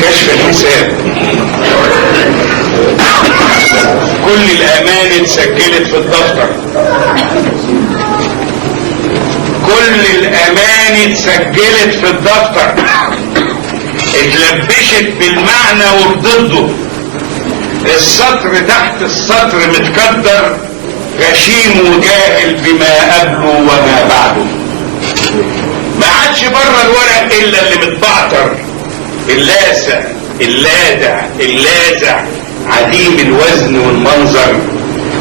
كشف الحساب. كل الاماني اتسجلت في الدفتر، كل الاماني اتسجلت في الدفتر، اتلبشت بالمعنى وبضده. السطر تحت السطر متكدر، غشيم وجاهل بما قبله وما بعده. ما عادش بره الورق الا اللي متبعتر، اللاسع اللادع اللازع، عديم الوزن والمنظر،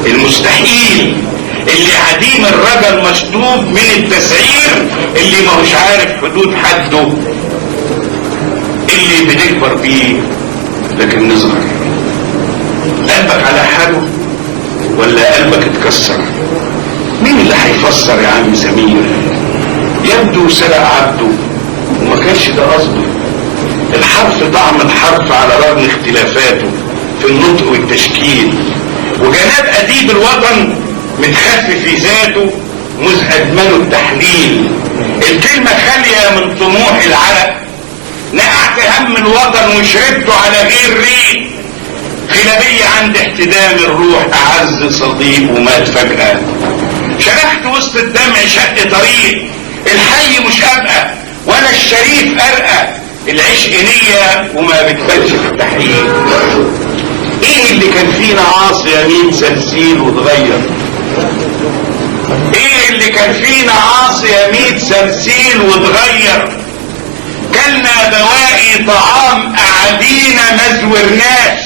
المستحيل، اللي عديم الرجا المشطوب من التسعير، اللي ما هوش عارف حدود حده، اللي بنكبر بيه لكن نصغر. قلبك على حاله ولا قلبك اتكسر؟ مين اللي هيفسر يا عم سمير؟ يبدو سرق عبده وما كانش ده قصده. الحرف طعم الحرف على رغم اختلافاته في النطق والتشكيل، وجناب اديب الوطن متخفي في ذاته مذ ادمنه التحليل. الكلمة خالية من طموح العرق، نقعت هم الوطن وشربته على غير ريق. خلابية عند احتدام الروح اعز صديق ومات فجأة. شرحت وسط الدمع شق طريق، الحي مش ابقى ولا الشريف ارقى. العشق نية وما بتبانش في التحقيق. ايه اللي كان فينا عاصي يمين سلسيل واتغير؟ ايه اللي كان فينا عاصي يمين سلسيل واتغير؟ كلنا بواقي طعام قعدينا ما زورناش،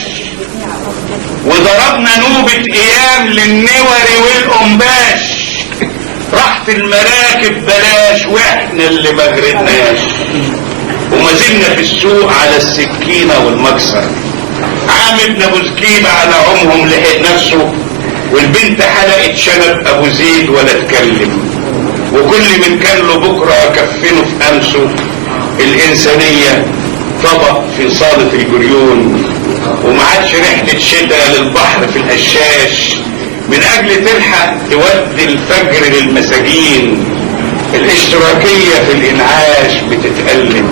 وضربنا نوبة ايام للنور والقنباش. راحت المراكب بلاش واحنا اللي ما غرقناش، وما زلنا في السوق على السكينة والمكسر. عام ابن ابو زكيبة على عمهم لحق نفسه، والبنت حلقت شنب ابو زيد ولا اتكلم. وكل من كان له بكرة كفنه في امسه. الانسانية طبق في صالة الجريون، وما عادش رحلة شتاء للبحر في القشاش من اجل تلحق تودي الفجر للمساجين. الاشتراكية في الانعاش بتتألم،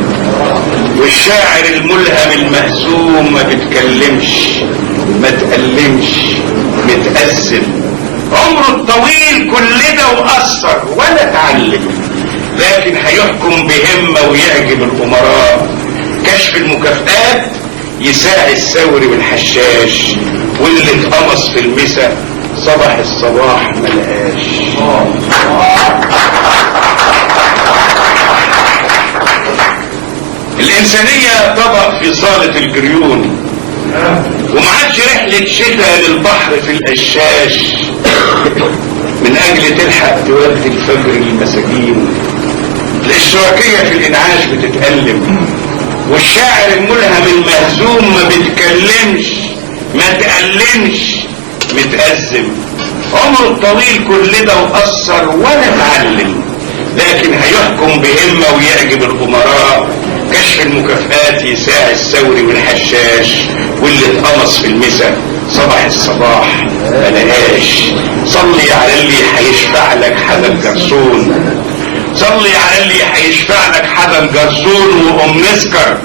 والشاعر الملهم المهزوم ما بتكلمش ما تألمش متأزم. عمره الطويل كل ده وأثر ولا اتعلم، لكن هيحكم بهمة ويعجب الأمراء. كشف المكافآت يساعي الثوري والحشاش، واللي اتقمص في المسا صباح الصباح ملقاش. الإنسانية طبق في صالة الجريون، وما عادش رحلة شتاء للبحر في القشاش من أجل تلحق تودي الفجر للمساجين. الاشتراكية في الإنعاش بتتألم، والشاعر الملهم المهزوم ما بيتكلمش ما تألمش متأزم. عمره الطويل كل ده وأثر ولا اتعلم، لكن هيحكم بهمة ويعجب الأمراء. كشف المكافآت يساعي الثوري والحشاش، واللي اتقمص في المسا صباح الصباح ملقاش. صلي على اللي هيشفع لك حدا الجرسون، صلي على اللي هيشفع لك حدا الجرسون. وقوم نسكر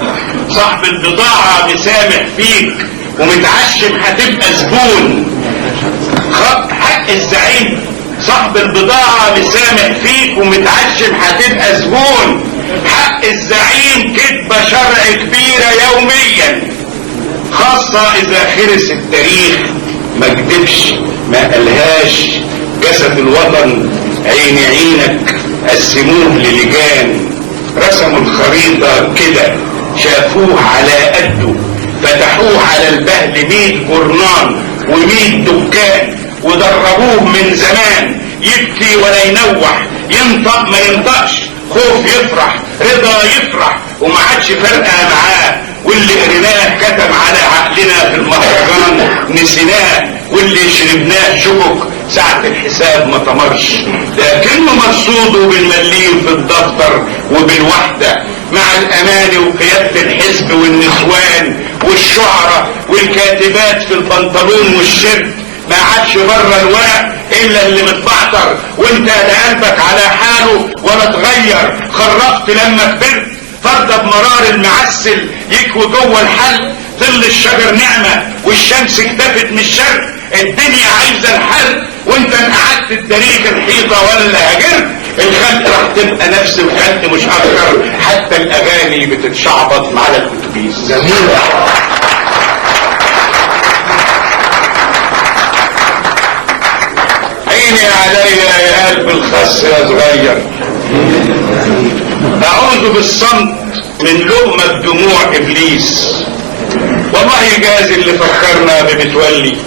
صاحب البضاعة مسامح فيك ومتعشم هتبقى زبون. حق الزعيم صاحب البضاعة مسامح فيك ومتعشم هتبقى زبون. حق الزعيم كتبة شرع كبيرة يوميا، خاصة اذا خرس التاريخ ما كدبش ما قالهاش. جسد الوطن عين عينك قسموه للجان، رسموا الخريطة كده شافوه على قده، فتحوه على البهل 100 جرنان و100 دكان، ودربوه من زمان يبكي ولا ينوح، ينطق ما ينطقش، خوف يفرح رضا يفرح، وما عادش فرقه معاه. واللي قريناه كتب على عقلنا في المهرجان نسيناه، واللي شربناه شبك ساعة الحساب ما تمرش، لكنه مرصوده بالمليم في الدفتر وبالوحدة مع الأماني وقيادة الحزب والنسوان والشعراء والكاتبات في البنطلون والشرب. ما عادش بره الورق الا اللي متبعتر، وانت لا قلبك على حاله ولا تغير. خرفت لما كبرت فرده بمرار المعسل يكوي جوه الحل، ظل الشجر نعمه والشمس اكتفت من الشرق، الدنيا عايزه الحرق وانت انقعدت تداريك الحيطه ولا هجرت، الخلق راح تبقى نفس الخلق مش اكتر، حتى الاغاني بتتشعبط مع الاتوبيس. جميل. عيني عليا يا قلب الخس يا صغير، اعوذ بالصمت من لقمة دموع ابليس، والله جاز اللي فكرنا بمتولي،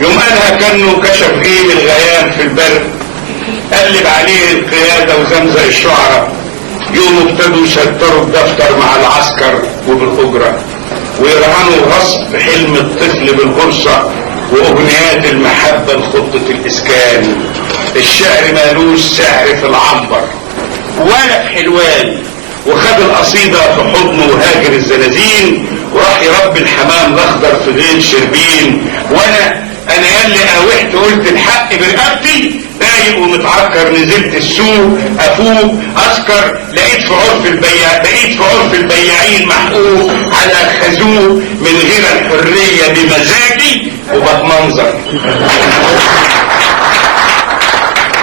يوم قالها كانه كشف غيم الغيام في البر، قلب عليه القيادة وزمزق الشعراء، يوم ابتدوا يشتروا الدفتر مع العسكر وبالأجرة، ويرهنوا غصب حلم الطفل بالغرصة واغنيات المحبة لخطة الاسكان، الشعر مالوش سعر في العنبر ولا في حلوان، وخد القصيدة في حضنه وهاجر الزنازين، وراح يربي الحمام الاخضر في غير شربين، وانا ياللي قاوحت قلت الحق برقبتي، ضايق ومتعكر نزلت السوق افوق اسكر، لقيت في عرف البياعين محقوق على خازوق من غير الحرية بمزاجي وبتمنظر.